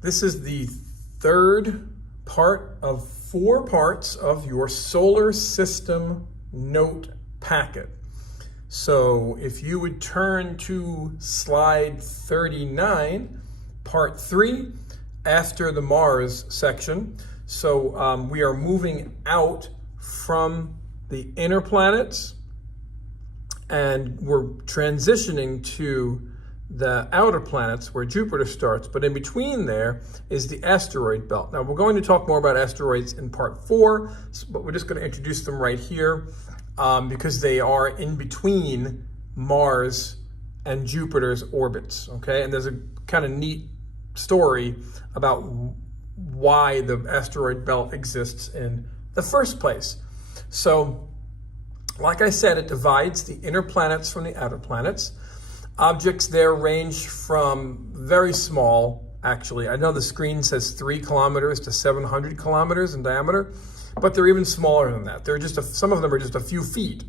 This is the third part of 4 parts of your solar system note packet. So if you would turn to slide 39, part 3, after the Mars section. So we are moving out from the inner planets and we're transitioning to the outer planets where Jupiter starts, but in between there is the asteroid belt. Now we're going to talk more about asteroids in part 4, but we're just going to introduce them right here because they are in between Mars and Jupiter's orbits, okay? And there's a kind of neat story about why the asteroid belt exists in the first place. So, like I said, it divides the inner planets from the outer planets. Objects there range from very small, actually. I know the screen says 3 kilometers to 700 kilometers in diameter, but they're even smaller than that. They're just some of them are just a few feet.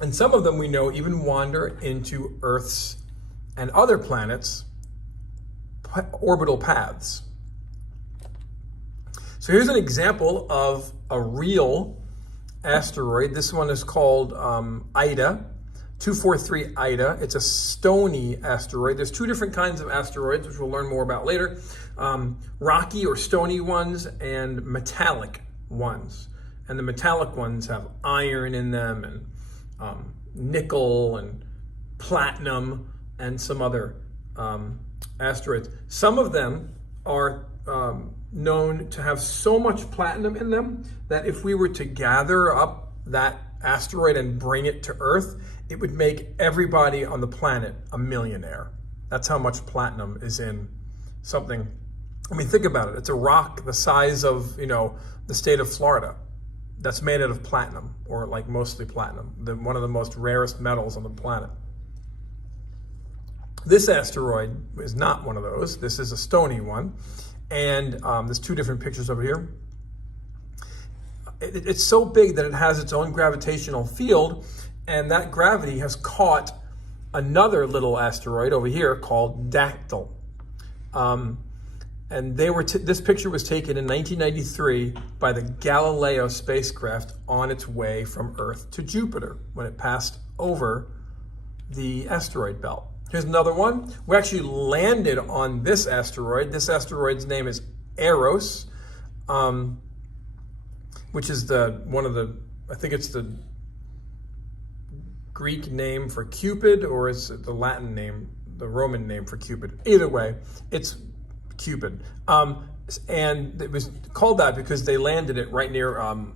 And some of them we know even wander into Earth's and other planets' orbital paths. So here's an example of a real asteroid. This one is called Ida. 243 Ida. It's a stony asteroid. There's 2 different kinds of asteroids, which we'll learn more about later. Rocky or stony ones and metallic ones. And the metallic ones have iron in them and nickel and platinum and some other asteroids. Some of them are known to have so much platinum in them that if we were to gather up that asteroid and bring it to Earth, it would make everybody on the planet a millionaire. That's how much platinum is in something. I mean, think about it. It's a rock the size of, the state of Florida that's made out of platinum, or like mostly platinum, one of the most rarest metals on the planet. This asteroid is not one of those. This is a stony one. And there's 2 different pictures over here. It's so big that it has its own gravitational field, and that gravity has caught another little asteroid over here called Dactyl. And this picture was taken in 1993 by the Galileo spacecraft on its way from Earth to Jupiter when it passed over the asteroid belt. Here's another one. We actually landed on this asteroid. This asteroid's name is Eros, which is I think it's the Greek name for Cupid, or is it the Latin name, the Roman name for Cupid? Either way, it's Cupid. And it was called that because they landed it right near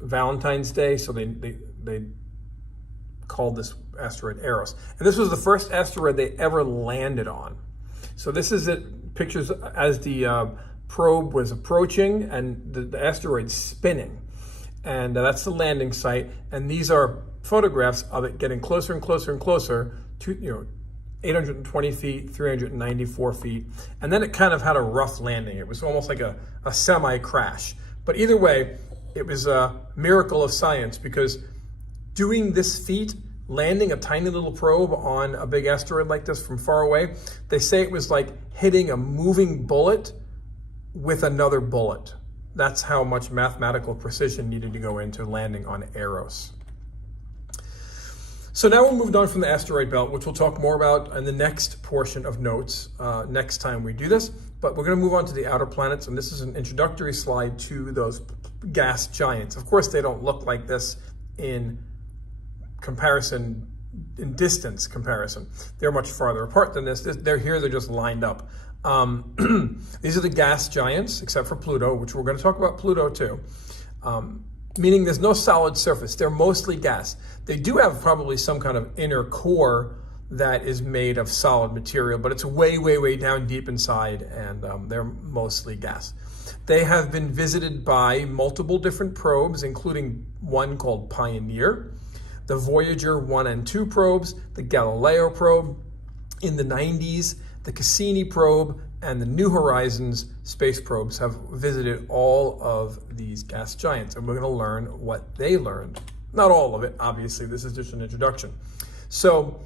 Valentine's Day, so they called this asteroid Eros. And this was the first asteroid they ever landed on. So this is it, pictures as the probe was approaching and the asteroid spinning. And that's the landing site. And these are photographs of it getting closer and closer and closer to, 820 feet, 394 feet. And then it kind of had a rough landing. It was almost like a semi-crash. But either way, it was a miracle of science, because doing this feat, landing a tiny little probe on a big asteroid like this from far away, they say it was like hitting a moving bullet with another bullet. That's how much mathematical precision needed to go into landing on Eros. So now we're moved on from the asteroid belt, which we'll talk more about in the next portion of notes next time we do this. But we're going to move on to the outer planets, and this is an introductory slide to those gas giants. Of course, they don't look like this in comparison, in distance comparison. They're much farther apart than this. They're just lined up. These are the gas giants, except for Pluto, which we're going to talk about Pluto too. Meaning there's no solid surface. They're mostly gas. They do have probably some kind of inner core that is made of solid material, but it's way, way, way down deep inside, and they're mostly gas. They have been visited by multiple different probes, including one called Pioneer, the Voyager 1 and 2 probes, the Galileo probe. In the 90s, the Cassini probe and the New Horizons space probes have visited all of these gas giants, and we're going to learn what they learned. Not all of it, obviously. This is just an introduction. So,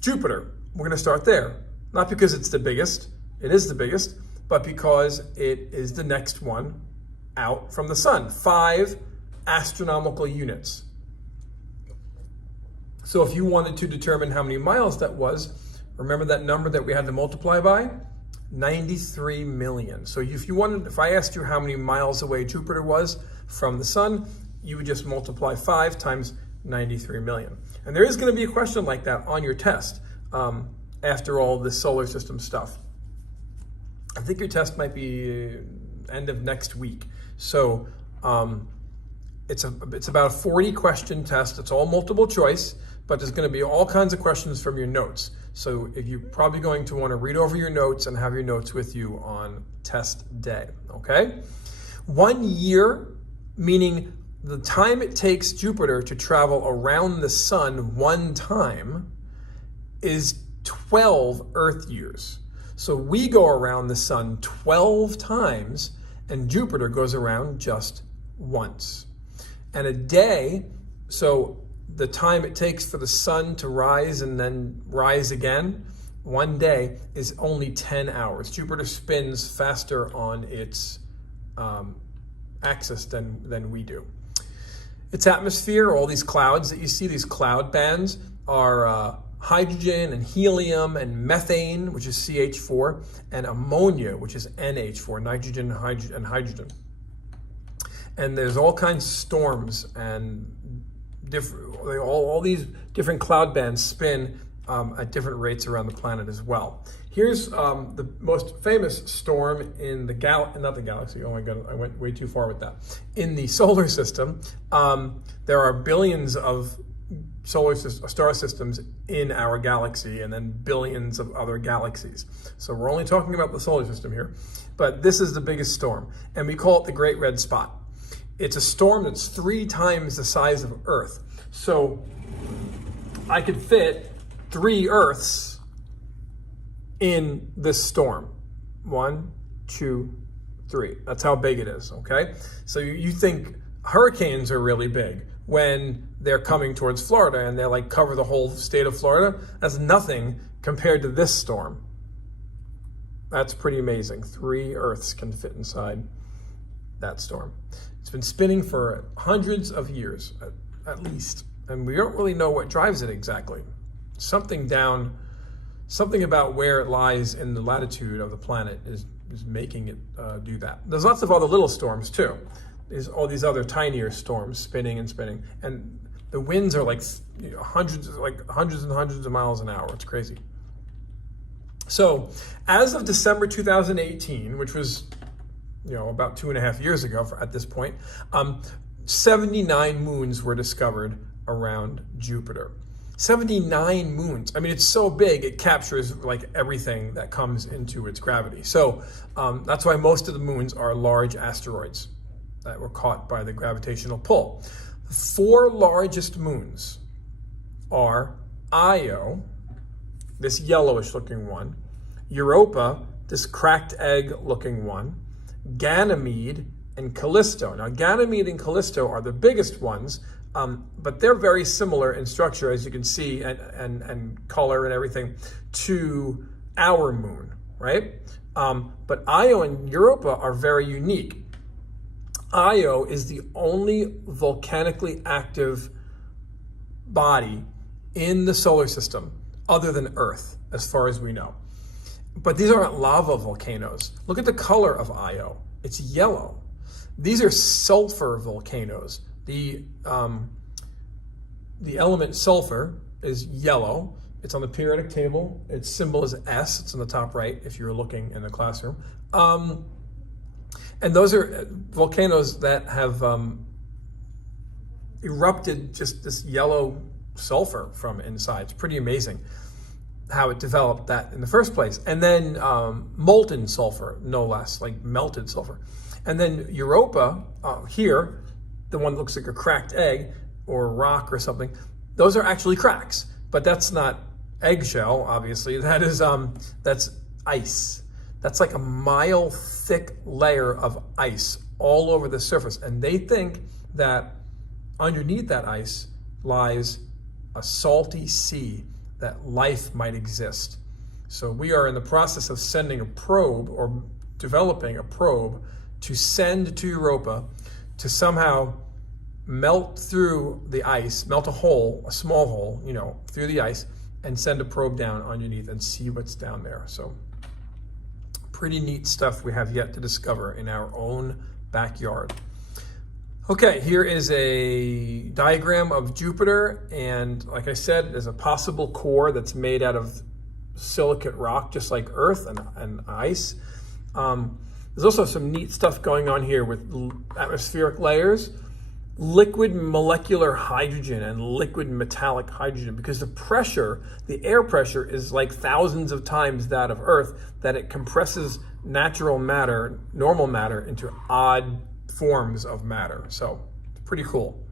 Jupiter, we're going to start there. Not because it's the biggest, it is the biggest, but because it is the next one out from the sun. 5 astronomical units. So if you wanted to determine how many miles that was, remember that number that we had to multiply by? 93 million. So if I asked you how many miles away Jupiter was from the sun, you would just multiply 5 times 93 million. And there is going to be a question like that on your test after all this solar system stuff. I think your test might be end of next week. So it's about a 40 question test. It's all multiple choice, but there's going to be all kinds of questions from your notes. So if you're probably going to want to read over your notes and have your notes with you on test day, okay? 1 year, meaning the time it takes Jupiter to travel around the sun one time, is 12 Earth years. So we go around the sun 12 times and Jupiter goes around just once. And a day, so the time it takes for the sun to rise and then rise again, 1 day is only 10 hours. Jupiter spins faster on its axis than we do. Its atmosphere, all these clouds that you see, these cloud bands, are hydrogen and helium and methane, which is CH4, and ammonia, which is NH4, nitrogen and hydrogen. And there's all kinds of storms and all these different cloud bands spin at different rates around the planet as well. Here's the most famous storm in the not the galaxy, oh my god, I went way too far with that. In the solar system, there are billions of star systems in our galaxy and then billions of other galaxies. So we're only talking about the solar system here, but this is the biggest storm, and we call it the Great Red Spot. It's a storm that's 3 times the size of Earth. So I could fit 3 Earths in this storm. 1, 2, 3. That's how big it is, okay? So you think hurricanes are really big when they're coming towards Florida and they like cover the whole state of Florida. That's nothing compared to this storm. That's pretty amazing. 3 Earths can fit inside that storm. It's been spinning for hundreds of years, at least. And we don't really know what drives it exactly. Something about where it lies in the latitude of the planet is making it do that. There's lots of other little storms too. There's all these other tinier storms spinning and spinning. And the winds are like hundreds and hundreds of miles an hour. It's crazy. So as of December 2018, which was about 2.5 years ago at this point, 79 moons were discovered around Jupiter. 79 moons. I mean, it's so big, it captures like everything that comes into its gravity. So that's why most of the moons are large asteroids that were caught by the gravitational pull. The 4 largest moons are Io, this yellowish looking one, Europa, this cracked egg looking one, Ganymede, and Callisto. Now, Ganymede and Callisto are the biggest ones, but they're very similar in structure, as you can see, and color and everything, to our moon, right? But Io and Europa are very unique. Io is the only volcanically active body in the solar system other than Earth, as far as we know. But these aren't lava volcanoes. Look at the color of Io. It's yellow. These are sulfur volcanoes. The element sulfur is yellow. It's on the periodic table. Its symbol is S. It's on the top right if you're looking in the classroom. And those are volcanoes that have erupted just this yellow sulfur from inside. It's pretty amazing how it developed that in the first place. And then molten sulfur, no less, like melted sulfur. And then Europa, here, the one that looks like a cracked egg or rock or something, those are actually cracks, but that's not eggshell, obviously. That is, that's ice. That's like a mile thick layer of ice all over the surface. And they think that underneath that ice lies a salty sea that life might exist. So we are in the process of sending a probe, or developing a probe, to send to Europa to somehow melt through the ice, melt a hole, a small hole, through the ice, and send a probe down underneath and see what's down there. So pretty neat stuff we have yet to discover in our own backyard. Okay, here is a diagram of Jupiter, and like I said, there's a possible core that's made out of silicate rock, just like Earth and ice. There's also some neat stuff going on here with atmospheric layers, liquid molecular hydrogen and liquid metallic hydrogen, because the pressure, the air pressure, is like thousands of times that of Earth, that it compresses natural matter, normal matter, into odd forms of matter. So it's pretty cool.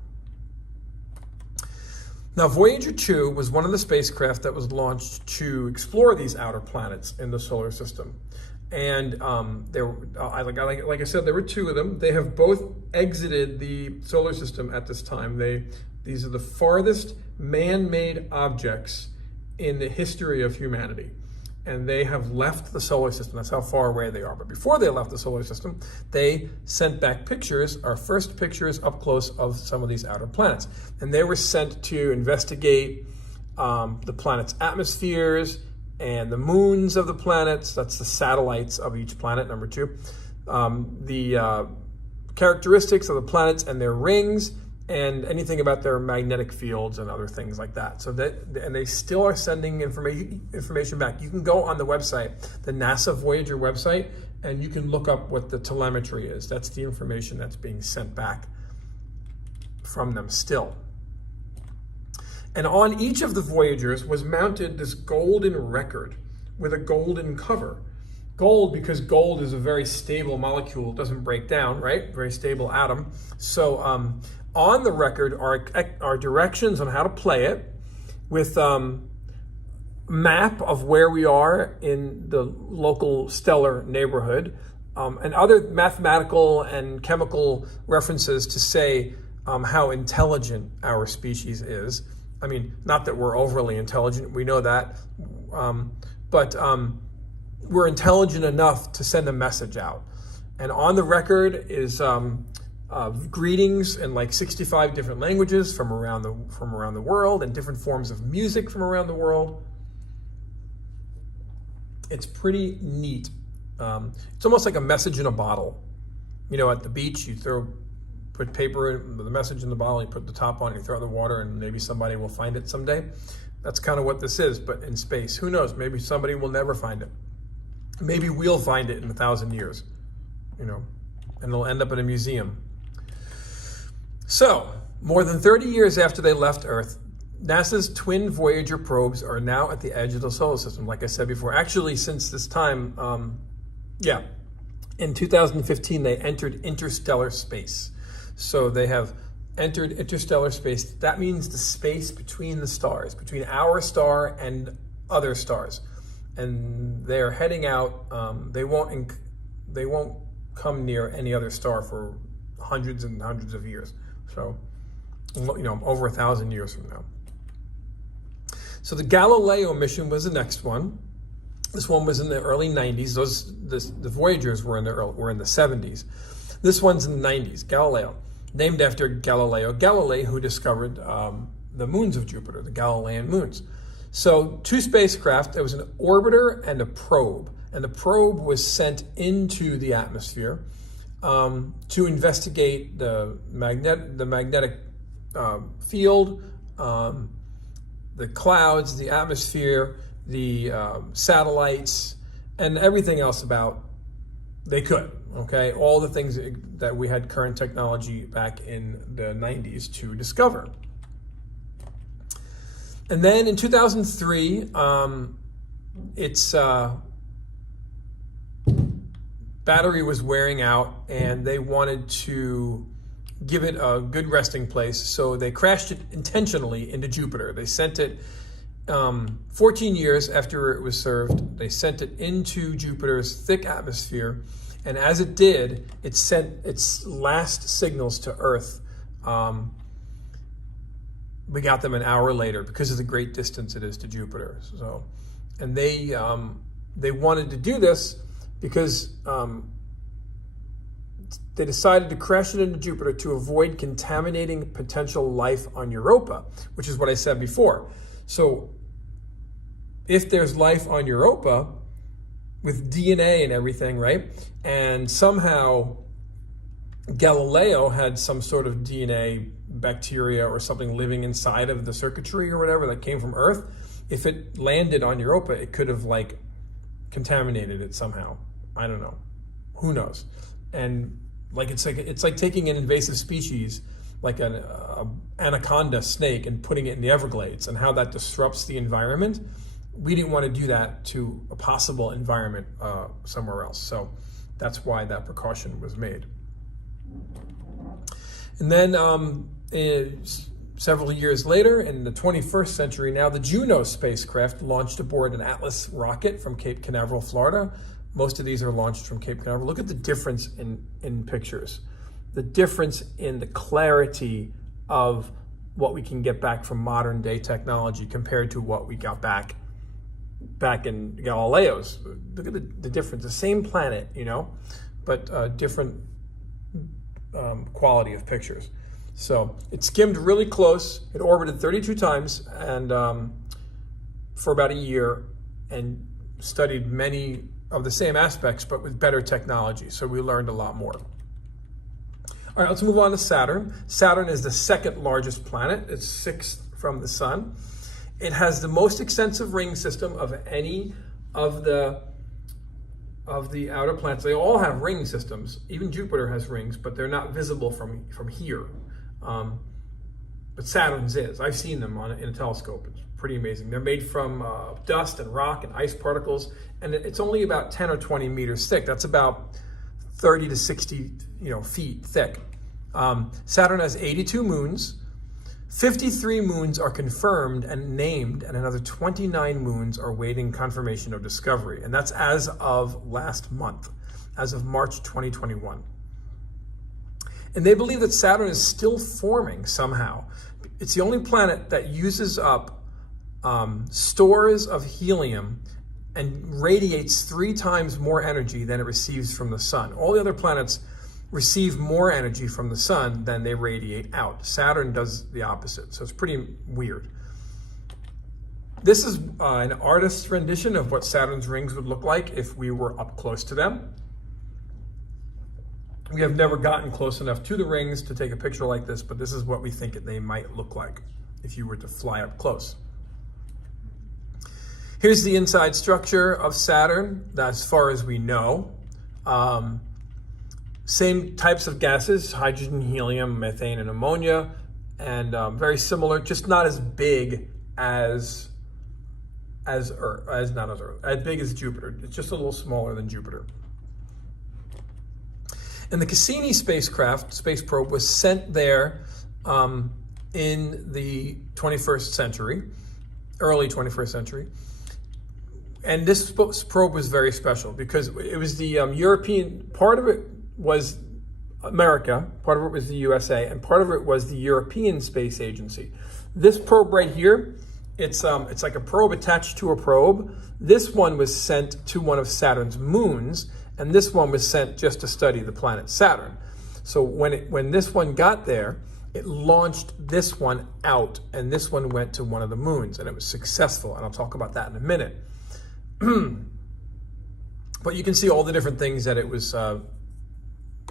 Now, Voyager 2 was one of the spacecraft that was launched to explore these outer planets in the solar system. And like I said, there were two of them. They have both exited the solar system at this time. These are the farthest man-made objects in the history of humanity. And they have left the solar system. That's how far away they are. But before they left the solar system, they sent back pictures, our first pictures up close, of some of these outer planets. And they were sent to investigate the planet's atmospheres and the moons of the planets. That's the satellites of each planet, number 2. The characteristics of the planets and their rings, and anything about their magnetic fields and other things like that. And they still are sending information back. You can go on the website, the NASA Voyager website, and you can look up what the telemetry is. That's the information that's being sent back from them still. And on each of the Voyagers was mounted this golden record with a golden cover. Gold, because gold is a very stable molecule, it doesn't break down, right? Very stable atom. So on the record are directions on how to play it, with map of where we are in the local stellar neighborhood, and other mathematical and chemical references to say how intelligent our species is. I mean, not that we're overly intelligent, we know that, but we're intelligent enough to send a message out. And on the record is greetings in like 65 different languages from around the world, and different forms of music from around the world. It's pretty neat. It's almost like a message in a bottle. At the beach, you put paper in the message in the bottle, you put the top on, you throw it in the water, and maybe somebody will find it someday. That's kind of what this is, but in space. Who knows? Maybe somebody will never find it. Maybe we'll find it in 1,000 years, and it'll end up in a museum. So, more than 30 years after they left Earth, NASA's twin Voyager probes are now at the edge of the solar system, like I said before. Actually, since this time, in 2015, they entered interstellar space. So they have entered interstellar space. That means the space between the stars, between our star and other stars. And they're heading out. They won't come near any other star for hundreds and hundreds of years. So, over 1,000 years from now. So the Galileo mission was the next one. This one was in the early 90s. The Voyagers were in the 70s. This one's in the 90s. Galileo, named after Galileo Galilei, who discovered the moons of Jupiter, the Galilean moons. So 2 spacecraft. There was an orbiter and a probe, and the probe was sent into the atmosphere to investigate the magnetic field, the clouds, the atmosphere, the satellites, and everything else they could, okay? All the things that we had current technology back in the 90s to discover. And then in 2003, its battery was wearing out, and they wanted to give it a good resting place, so they crashed it intentionally into Jupiter. They sent it 14 years after it was served. They sent it into Jupiter's thick atmosphere, and as it did, it sent its last signals to Earth we got them an hour later because of the great distance it is to Jupiter. So, and they wanted to do this because they decided to crash it into Jupiter to avoid contaminating potential life on Europa, which is what I said before. So if there's life on Europa with DNA and everything, right? And somehow Galileo had some sort of DNA bacteria or something living inside of the circuitry or whatever that came from Earth. If it landed on Europa, it could have like contaminated it somehow. I don't know. Who knows? And like it's like taking an invasive species like an anaconda snake and putting it in the Everglades, and how that disrupts the environment. We didn't want to do that to a possible environment somewhere else. So that's why that precaution was made. And then several years later, in the 21st century now, the Juno spacecraft launched aboard an Atlas rocket from Cape Canaveral, Florida. Most of these are launched from Cape Canaveral. Look at the difference in pictures. The difference in the clarity of what we can get back from modern day technology compared to what we got back in Galileo's. Look at the difference. The same planet, you know, but different quality of pictures. So it skimmed really close. It orbited 32 times and for about a year, and studied many of the same aspects, but with better technology. So we learned a lot more. All right, let's move on to Saturn. Saturn is the second largest planet. It's 6th from the sun. It has the most extensive ring system of any of the outer planets. They all have ring systems. Even Jupiter has rings, but they're not visible from here. But Saturn's is. I've seen them in a telescope. It's pretty amazing. They're made from dust and rock and ice particles, and it's only about 10 or 20 meters thick. That's about 30 to 60 feet thick. Saturn has 82 moons. 53 moons are confirmed and named, and another 29 moons are waiting confirmation of discovery. And that's as of last month, as of March 2021. And they believe that Saturn is still forming somehow. It's the only planet that uses up stores of helium and radiates 3 times more energy than it receives from the sun. All the other planets receive more energy from the sun than they radiate out. Saturn does the opposite, so it's pretty weird. This is an artist's rendition of what Saturn's rings would look like if we were up close to them. We have never gotten close enough to the rings to take a picture like this, but this is what we think they might look like if you were to fly up close. Here's the inside structure of Saturn, as far as we know. Same types of gases, hydrogen, helium, methane, and ammonia, and very similar, just not as big as Earth, as big as Jupiter. It's just a little smaller than Jupiter. And the Cassini space probe was sent there in the 21st century, early 21st century. And this probe was very special because it was the European, part of it was America, part of it was the USA, and part of it was the European Space Agency. This probe right here, it's like a probe attached to a probe. This one was sent to one of Saturn's moons, and this one was sent just to study the planet Saturn. So when this one got there, it launched this one out, and this one went to one of the moons, and it was successful, and I'll talk about that in a minute. But you can see all the different things that it was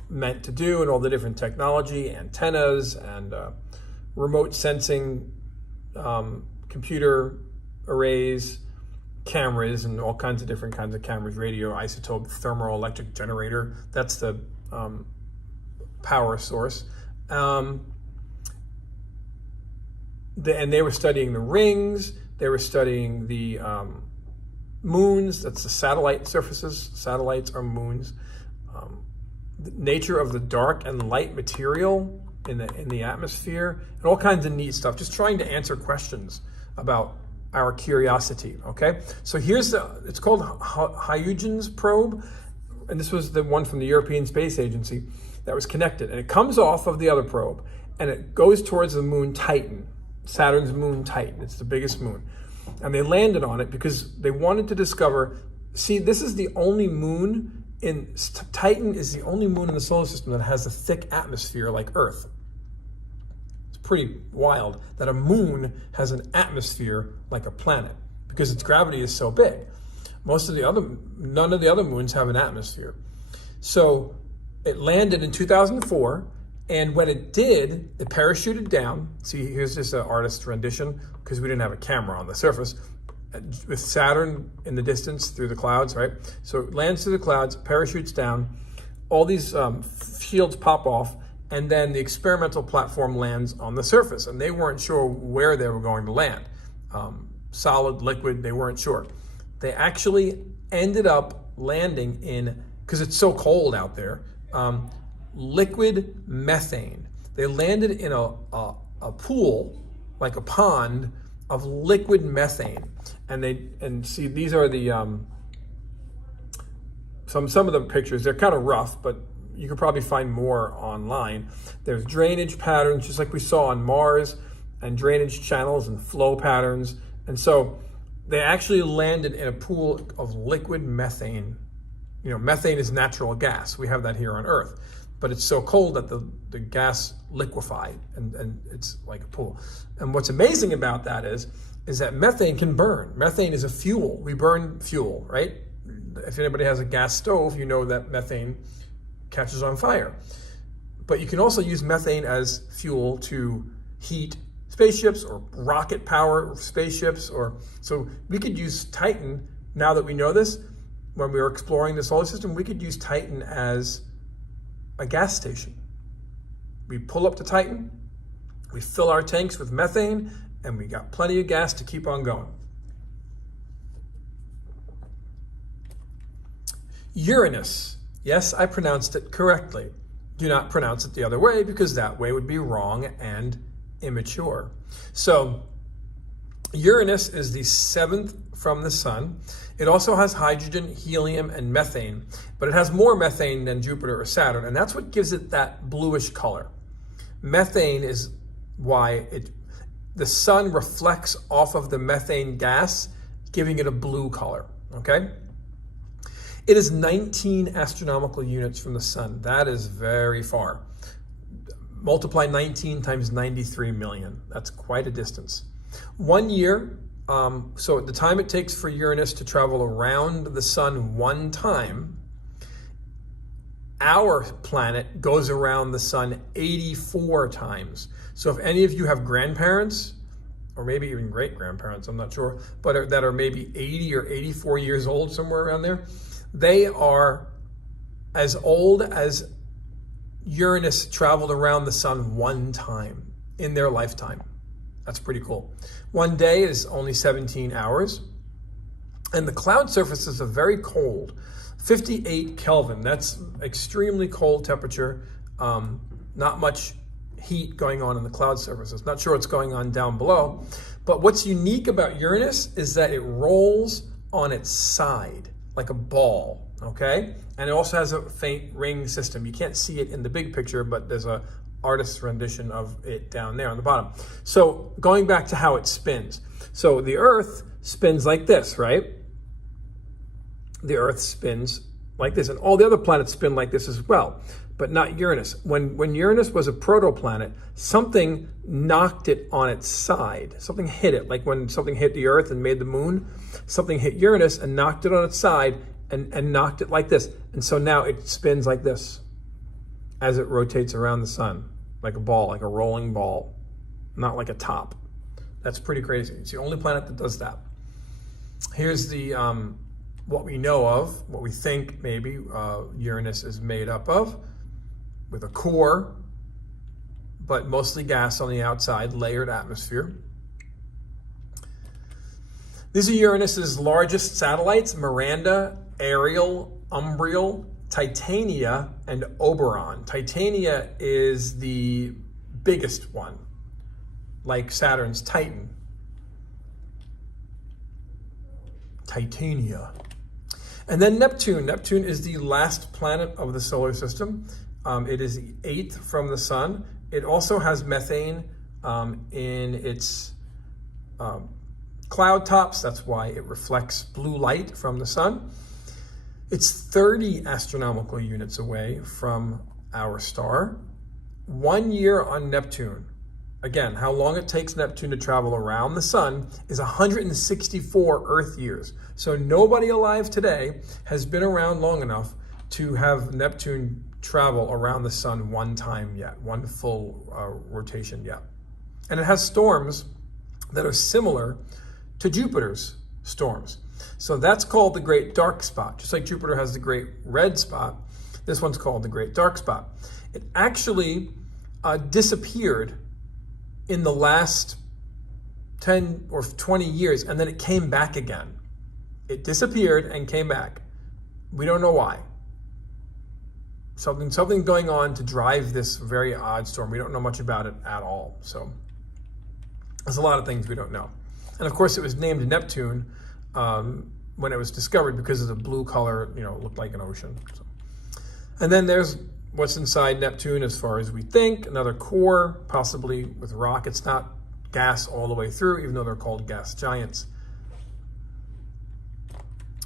meant to do, and all the different technology, antennas, and remote sensing, computer arrays, cameras, and all kinds of different kinds of cameras, radio, isotope, thermoelectric generator. That's the power source. And they were studying the rings. They were studying the moons. That's the satellite surfaces. Satellites are moons. The nature of the dark and light material in the atmosphere, and all kinds of neat stuff. Just trying to answer questions about our curiosity. Okay, so it's called Huygens probe, and this was the one from the European Space Agency that was connected, and it comes off of the other probe, and it goes towards the moon Titan. Saturn's moon Titan. It's the biggest moon. And they landed on it because they wanted to discover, see, this is the only moon Titan is the only moon in the solar system that has a thick atmosphere like Earth. It's pretty wild that a moon has an atmosphere like a planet because its gravity is so big. None of the other moons have an atmosphere. So it landed in 2004, and when it did, it parachuted down. See, here's just an artist's rendition because we didn't have a camera on the surface. With Saturn in the distance through the clouds, right? So it lands through the clouds, parachutes down, all these shields pop off, and then the experimental platform lands on the surface. And they weren't sure where they were going to land. Solid, liquid, they weren't sure. They actually ended up landing in, because it's so cold out there, liquid methane. They landed in a pool, like a pond, of liquid methane. And see, these are the some of the pictures. They're kind of rough, but you could probably find more online. There's drainage patterns, just like we saw on Mars, and drainage channels and flow patterns. And so they actually landed in a pool of liquid methane. You know, methane is natural gas. We have that here on Earth, but it's so cold that the gas liquefied and it's like a pool. And what's amazing about that is that methane can burn. Methane is a fuel. We burn fuel, right? If anybody has a gas stove, you know that methane catches on fire. But you can also use methane as fuel to heat spaceships or rocket power spaceships. So we could use Titan, now that we know this, when we were exploring the solar system, we could use Titan as a gas station. We pull up to Titan, we fill our tanks with methane, and we got plenty of gas to keep on going. Uranus. Yes, I pronounced it correctly. Do not pronounce it the other way because that way would be wrong and immature. So Uranus is the 7th from the sun. It also has hydrogen, helium, and methane, but it has more methane than Jupiter or Saturn, and that's what gives it that bluish color. Methane is why the sun reflects off of the methane gas, giving it a blue color, okay? It is 19 astronomical units from the sun. That is very far. Multiply 19 times 93 million. That's quite a distance. 1 year, so at the time it takes for Uranus to travel around the sun one time, our planet goes around the sun 84 times. So if any of you have grandparents, or maybe even great-grandparents, I'm not sure, but that are maybe 80 or 84 years old, somewhere around there, they are as old as Uranus traveled around the sun one time in their lifetime. That's pretty cool. 1 day is only 17 hours. And the cloud surfaces are very cold. 58 Kelvin, that's extremely cold temperature. Not much heat going on in the cloud surfaces. Not sure what's going on down below. But what's unique about Uranus is that it rolls on its side like a ball, okay? And it also has a faint ring system. You can't see it in the big picture, but there's a artist's rendition of it down there on the bottom. So going back to how it spins. So the Earth spins like this, right? The Earth spins like this, and all the other planets spin like this as well, but not Uranus. When Uranus was a protoplanet, something knocked it on its side. Something hit it, like when something hit the Earth and made the moon, something hit Uranus and knocked it on its side and knocked it like this. And so now it spins like this as it rotates around the sun, like a ball, like a rolling ball, not like a top. That's pretty crazy. It's the only planet that does that. Here's the what we know of, what we think maybe Uranus is made up of, with a core, but mostly gas on the outside, layered atmosphere. These are Uranus's largest satellites: Miranda, Ariel, Umbriel, Titania, and Oberon. Titania is the biggest one, like Saturn's Titan. Titania. And then Neptune. Neptune is the last planet of the solar system. It is the 8th from the sun. It also has methane, in its cloud tops. That's why it reflects blue light from the sun. It's 30 astronomical units away from our star. 1 year on Neptune. Again, how long it takes Neptune to travel around the sun is 164 Earth years. So nobody alive today has been around long enough to have Neptune travel around the sun one time yet, one full rotation yet. And it has storms that are similar to Jupiter's storms. So that's called the Great Dark Spot. Just like Jupiter has the Great Red Spot, this one's called the Great Dark Spot. It actually disappeared in the last 10 or 20 years, and then it came back again. It disappeared and came back. We don't know why. Something going on to drive this very odd storm. We don't know much about it at all. So there's a lot of things we don't know. And of course, it was named Neptune when it was discovered because of the blue color, looked like an ocean. So. And then there's what's inside Neptune as far as we think, another core, possibly with rock. It's not gas all the way through, even though they're called gas giants.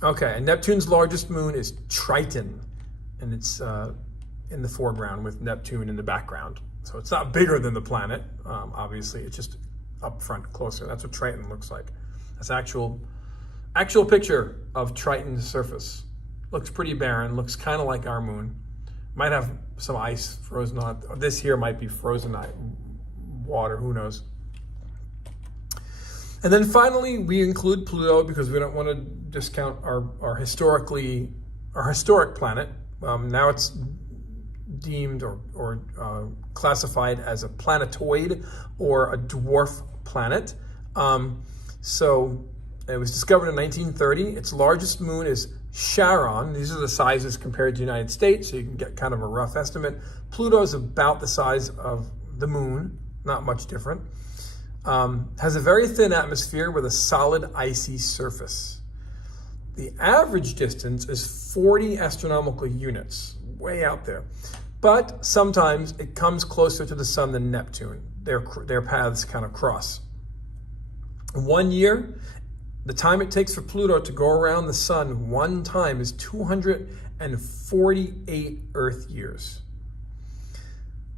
Okay, and Neptune's largest moon is Triton, and it's in the foreground with Neptune in the background. So it's not bigger than the planet, obviously. It's just up front, closer. That's what Triton looks like. That's actual picture of Triton's surface. Looks pretty barren, looks kind of like our moon. Might have some ice frozen on it. This here might be frozen water, who knows. And then finally, we include Pluto because we don't want to discount our historic planet. Now it's deemed or classified as a planetoid or a dwarf planet. So it was discovered in 1930. Its largest moon is Charon. These are the sizes compared to the United States, so you can get kind of a rough estimate. Pluto is about the size of the moon, not much different. Has a very thin atmosphere with a solid icy surface. The average distance is 40 astronomical units, way out there. But sometimes it comes closer to the sun than Neptune. Their paths kind of cross. 1 year, the time it takes for Pluto to go around the sun one time is 248 Earth years.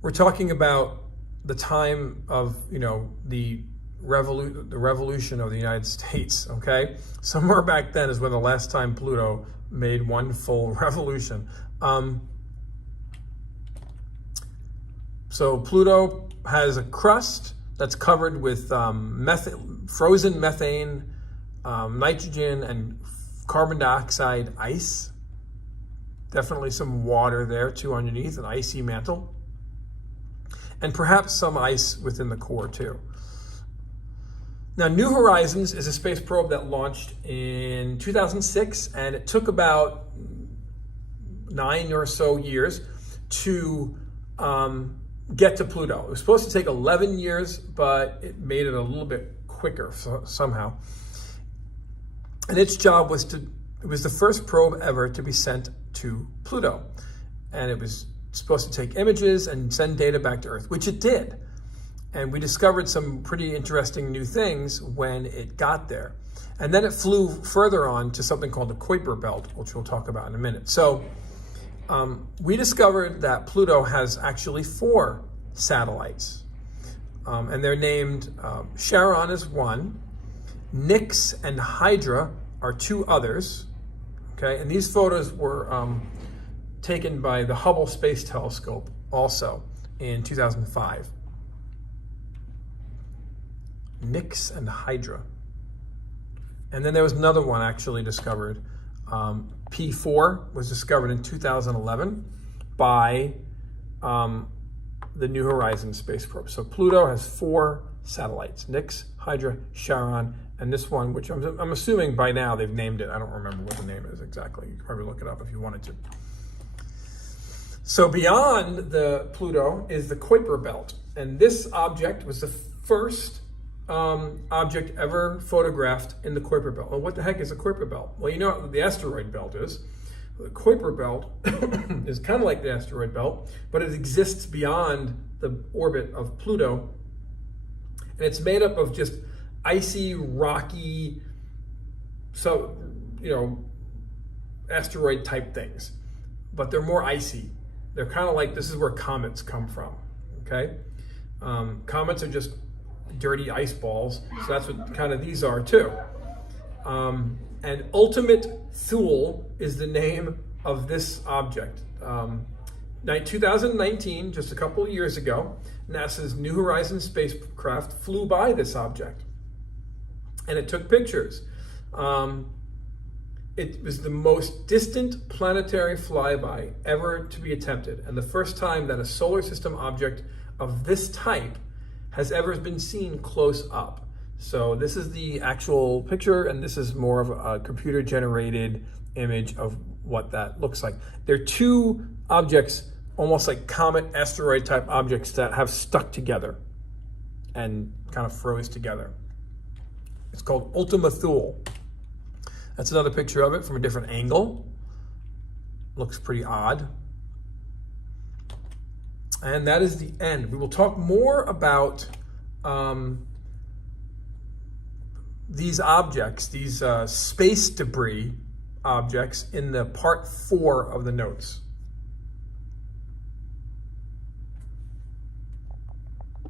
We're talking about the time of, the revolution of the United States, okay? Somewhere back then is when the last time Pluto made one full revolution. So Pluto has a crust that's covered with frozen methane, nitrogen, and carbon dioxide ice. Definitely some water there too underneath, an icy mantle. And perhaps some ice within the core too. Now, New Horizons is a space probe that launched in 2006, and it took about 9 or so years to get to Pluto. It was supposed to take 11 years, but it made it a little bit quicker somehow. And its job was it was the first probe ever to be sent to Pluto. And it was supposed to take images and send data back to Earth, which it did. And we discovered some pretty interesting new things when it got there. And then it flew further on to something called the Kuiper Belt, which we'll talk about in a minute. So we discovered that Pluto has actually 4 satellites. And they're named Charon is one, Nix and Hydra are 2 others. Okay, and these photos were taken by the Hubble Space Telescope also in 2005. Nix and Hydra. And then there was another one actually discovered. P4 was discovered in 2011 by the New Horizons space probe. So Pluto has 4 satellites: Nix, Hydra, Charon, and this one, which I'm assuming by now they've named it. I don't remember what the name is exactly. You could probably look it up if you wanted to. So beyond the Pluto is the Kuiper Belt. And this object was the first object ever photographed in the Kuiper Belt. Well, what the heck is a Kuiper Belt? Well, you know what the asteroid belt is. The Kuiper Belt is kind of like the asteroid belt, but it exists beyond the orbit of Pluto. And it's made up of just icy, rocky, so, asteroid type things. But they're more icy. They're kind of like, this is where comets come from, okay? Comets are just dirty ice balls, so that's what kind of these are too. And Ultimate Thule is the name of this object. 2019, just a couple of years ago, NASA's New Horizons spacecraft flew by this object, and it took pictures. It was the most distant planetary flyby ever to be attempted, and the first time that a solar system object of this type has ever been seen close up. So this is the actual picture, and this is more of a computer-generated image of what that looks like. There are two objects, almost like comet asteroid type objects, that have stuck together and kind of froze together. It's called Ultima Thule. That's another picture of it from a different angle. Looks pretty odd. And that is the end. We will talk more about these objects, these space debris objects, in the part 4 of the notes.